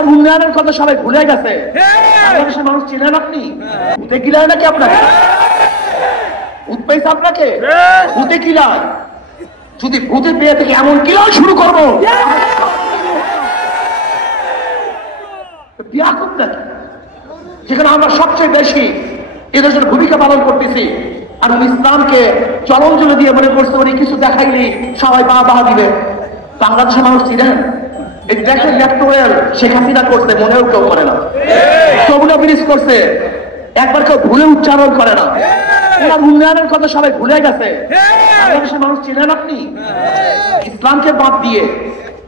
ওনার উন্নয়নের কথা সবাই ভুলে গেছে। বাংলাদেশের মানুষ চিনেন আপনি? ভূতে কিলায় নাকি আপনাকে? ভূত পাইছে আপনাকে? ভূতে কিলায়? যদি ভূতের পেয়ে থেকে এমন কিলায় শুরু করবো বিয়া করতে, যেখানে আমরা সবচেয়ে বেশি এদের জন্য ভূমিকা পালন করতেছি। আর ইসলামকে চলঞ্চল দিয়ে মনে করছে উনি কিছু দেখাইলে সবাই বাহবা দিবে। বাংলাদেশের মানুষ চিনেন? এই দেখেন ইলেকটোরাল শেখ হাসিনা করছে, মনেও কেউ করে না। যমুনা ব্রিজ করছে, একবার কেউ ভুলে উচ্চারণ করে না। ওনার উন্নয়নের কথা সবাই ভুলে গেছে। বাংলাদেশের মানুষ চিনেন আপনি? ইসলামকে বাদ দিয়ে,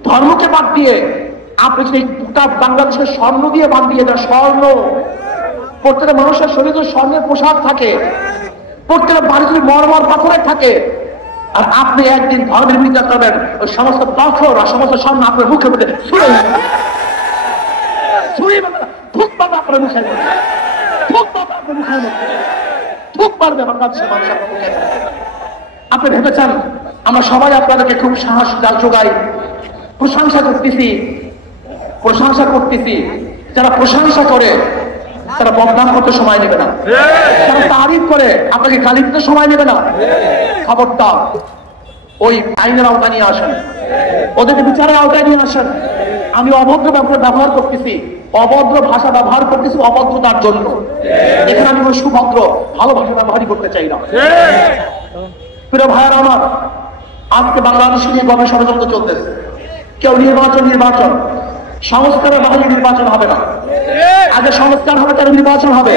ধর্মকে বাদ দিয়ে আপনি যদি বাংলাদেশের স্বর্ণ দিয়ে বাদ দিয়ে দেন, স্বর্ণ প্রত্যেকটা মানুষের শরীরে স্বর্ণের পোশাক থাকে, প্রত্যেকটা বাড়ি যদি মরমর পাথরের থাকে, আর আপনি একদিন ধর্মের বিরোধিতা করবেন, ওই সমস্ত পাথর আর সমস্ত স্বর্ণ আপনার মুখে মুখে আপনার মুখে থুক পারবে বাংলাদেশের মানুষ আপনার মুখে। আপনি ভেবেছেন আমরা সবাই আপনাদেরকে খুব সাহস যোগাই, প্রশংসা করতেছি। যারা প্রশংসা করে তারা বদনাম করতে সময় নেবে না, যারা তারিফ করে আপনাকে গালি দিতে সময় নেবে না। খবরদার ওই আইনের আওতায় নিয়ে আসেন, ওদেরকে বিচারের আওতায় নিয়ে আসেন। আমি অভদ্র ব্যবহার করতেছি, অভদ্র ভাষা ব্যবহার করতেছি অভদ্রতার জন্য। এখানে আমি কোনো সুভদ্র ভালো ভাষা ব্যবহারই করতে চাই না। প্রিয় ভাইয়েরা আমার, আজকে বাংলাদেশ নিয়ে গবেষণা চলতেছে। কেউ নির্বাচন সংস্কারের বাহিনী নির্বাচন হবে না, আগে সংস্কার হবে তার নির্বাচন হবে।